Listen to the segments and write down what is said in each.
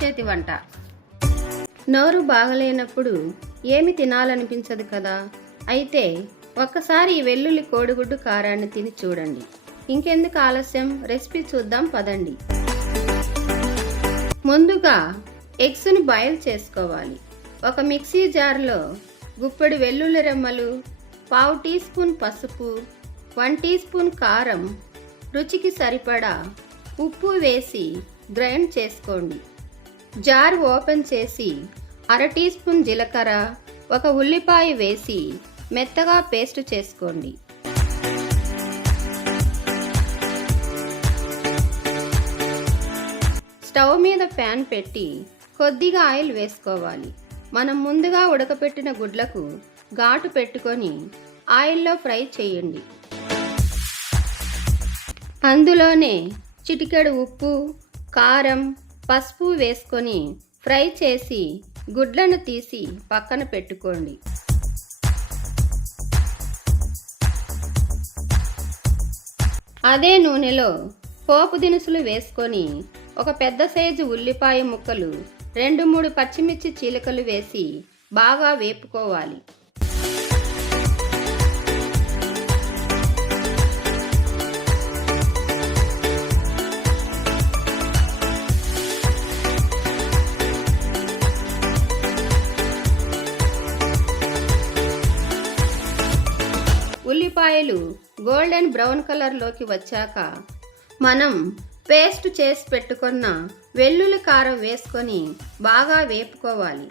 చేతి వంట. నోరు బాగలేనప్పుడు ఏమి తినాలనిపించదు కదా. అయితే ఒక్కసారి ఈ వెల్లుల్లి కోడిగుడ్డు కారాన్ని తిని చూడండి. ఇంకెందుకు ఆలస్యం, రెసిపీ చూద్దాం పదండి. ముందుగా ఎగ్స్ను బాయిల్ చేసుకోవాలి. ఒక మిక్సీ జార్లో గుప్పెడు వెల్లుల్లి రెమ్మలు, 1/2 టీ స్పూన్ పసుపు, 1 టీ స్పూన్ కారం, రుచికి సరిపడా ఉప్పు వేసి గ్రైండ్ చేసుకోండి. జార్ ఓపెన్ చేసి 1/2 టీ స్పూన్ జీలకర్ర, 1 ఉల్లిపాయ వేసి మెత్తగా పేస్ట్ చేసుకోండి. స్టవ్ మీద ప్యాన్ పెట్టి కొద్దిగా ఆయిల్ వేసుకోవాలి. మనం ముందుగా ఉడకపెట్టిన గుడ్లకు ఘాటు పెట్టుకొని ఆయిల్లో ఫ్రై చేయండి. అందులోనే చిటికెడు ఉప్పు, కారం, పసుపు వేసుకొని ఫ్రై చేసి గుడ్లను తీసి పక్కన పెట్టుకోండి. అదే నూనెలో పోపు దినుసులు వేసుకొని ఒక పెద్ద సైజు ఉల్లిపాయ ముక్కలు, 2-3 పచ్చిమిర్చి చీలికలు వేసి బాగా వేపుకోవాలి. ఉల్లిపాయలు గోల్డెన్ బ్రౌన్ కలర్లోకి వచ్చాక మనం పేస్ట్ చేసి పెట్టుకున్న వెల్లుల్లి కారం వేసుకొని బాగా వేపుకోవాలి.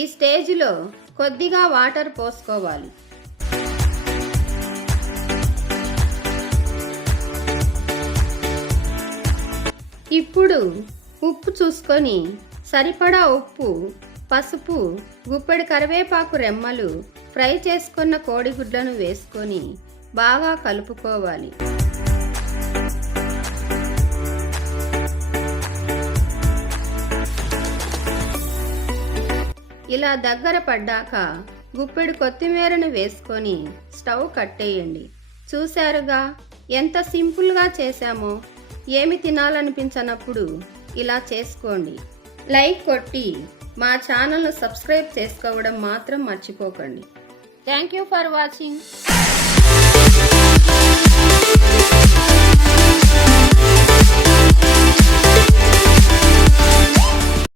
ఈ స్టేజ్లో కొద్దిగా వాటర్ పోసుకోవాలి. ఇప్పుడు ఉప్పు చూసుకొని సరిపడా ఉప్పు, పసుపు, గుప్పెడు కరివేపాకు రెమ్మలు, ఫ్రై చేసుకున్న కోడిగుడ్లను వేసుకొని బాగా కలుపుకోవాలి. ఇలా దగ్గర పడ్డాక గుప్పెడు కొత్తిమీరను వేసుకొని స్టవ్ కట్టేయండి. చూశారుగా ఎంత సింపుల్గా చేశామో. ఏమి తినాలనిపించనప్పుడు ఇలా చేసుకోండి. లైక్ కొట్టి మా ఛానల్ను సబ్స్క్రైబ్ చేసుకోవడం మాత్రం మర్చిపోకండి. Thank you for watching.